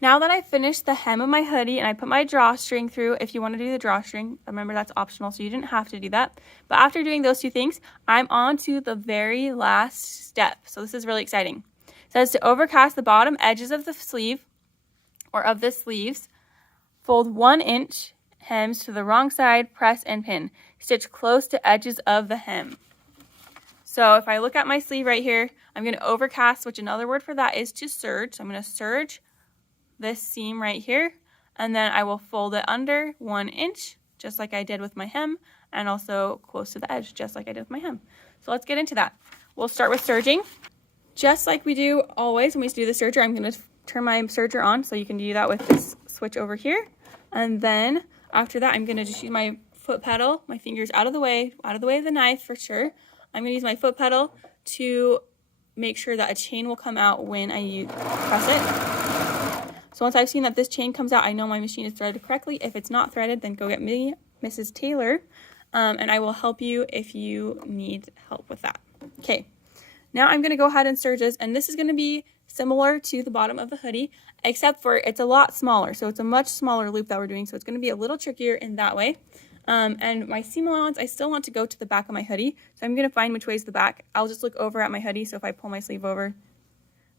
Now that I finished the hem of my hoodie and I put my drawstring through, if you want to do the drawstring, remember that's optional, so you didn't have to do that. But after doing those two things, I'm on to the very last step. So this is really exciting. It says to overcast the bottom edges of the sleeve or of the sleeves, fold 1 inch hems to the wrong side, press and pin. Stitch close to edges of the hem. So if I look at my sleeve right here, I'm going to overcast, which another word for that is to serge. So I'm going to serge this seam right here, and then I will fold it under 1 inch, just like I did with my hem, and also close to the edge, just like I did with my hem. So let's get into that. We'll start with serging. Just like we do always when we do the serger, I'm going to turn my serger on, so you can do that with this switch over here. And then after that, I'm going to just use my foot pedal, my fingers out of the way of the knife for sure. I'm going to use my foot pedal to make sure that a chain will come out when I press it. So once I've seen that this chain comes out, I know my machine is threaded correctly. If it's not threaded, then go get me, Mrs. Taylor, and I will help you if you need help with that. Okay, now I'm going to go ahead and serge this, and this is going to be similar to the bottom of the hoodie, except for it's a lot smaller. So it's a much smaller loop that we're doing, so it's going to be a little trickier in that way. And my seam allowance, I still want to go to the back of my hoodie, so I'm going to find which way is the back. I'll just look over at my hoodie, so if I pull my sleeve over,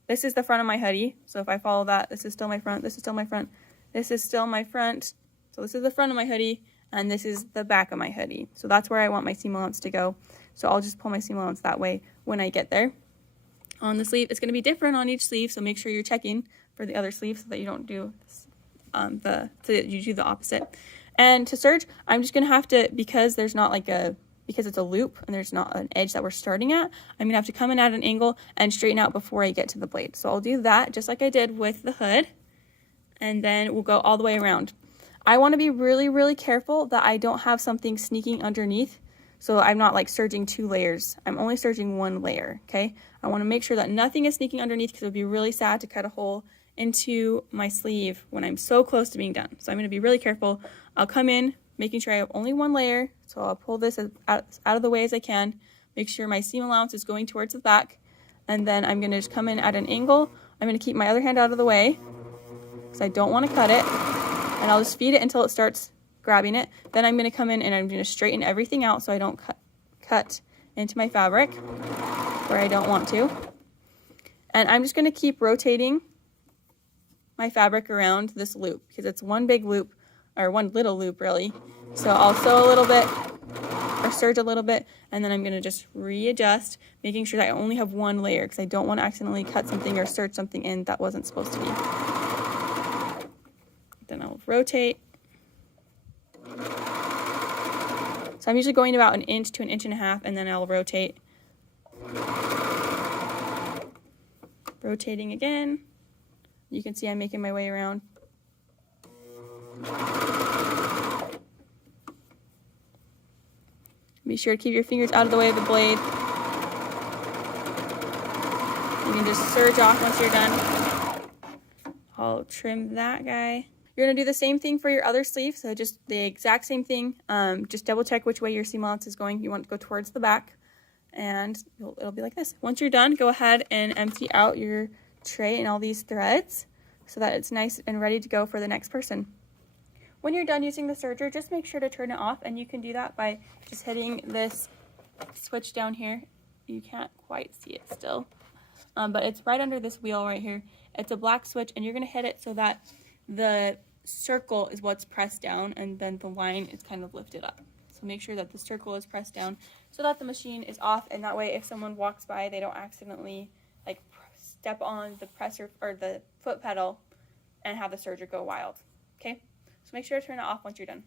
this is the front of my hoodie, so if I follow that, this is still my front, this is still my front, this is still my front. So this is the front of my hoodie, and this is the back of my hoodie. So that's where I want my seam allowance to go. So I'll just pull my seam allowance that way when I get there. On the sleeve, it's going to be different on each sleeve, so make sure you're checking for the other sleeve so that you don't do you do the opposite. And to serge, I'm just going to have to, because there's not like because it's a loop and there's not an edge that we're starting at, I'm going to have to come in at an angle and straighten out before I get to the blade. So I'll do that just like I did with the hood, and then we'll go all the way around. I want to be really, really careful that I don't have something sneaking underneath, so I'm not like serging 2 layers. I'm only serging 1 layer, okay? I want to make sure that nothing is sneaking underneath, because it would be really sad to cut a hole into my sleeve when I'm so close to being done. So I'm going to be really careful. I'll come in making sure I have only 1 layer, so I'll pull this out of the way as I can, make sure my seam allowance is going towards the back, and then I'm going to just come in at an angle. I'm going to keep my other hand out of the way because I don't want to cut it, and I'll just feed it until it starts grabbing it. Then I'm going to come in and I'm going to straighten everything out so I don't cut into my fabric where I don't want to. And I'm just going to keep rotating my fabric around this loop because it's one big loop, or one little loop really. So I'll sew a little bit or serge a little bit, and then I'm going to just readjust, making sure that I only have 1 layer because I don't want to accidentally cut something or serge something in that wasn't supposed to be. Then I'll rotate. So I'm usually going about 1 inch to 1.5 inches, and then I'll rotate. Rotating again. You can see I'm making my way around. Be sure to keep your fingers out of the way of the blade. You can just serge off once you're done. I'll trim that guy. You're going to do the same thing for your other sleeve, so just the exact same thing. Just double check which way your seam allowance is going. You want to go towards the back, and it'll be like this. Once you're done, go ahead and empty out your tray and all these threads so that it's nice and ready to go for the next person. When you're done using the serger, just make sure to turn it off, and you can do that by just hitting this switch down here. You can't quite see it still, but it's right under this wheel right here. It's a black switch, and you're going to hit it so that the circle is what's pressed down, and then the line is kind of lifted up. So make sure that the circle is pressed down so that the machine is off, and that way if someone walks by, they don't accidentally like step on the presser or the foot pedal and have the serger go wild. Okay? So make sure to turn it off once you're done.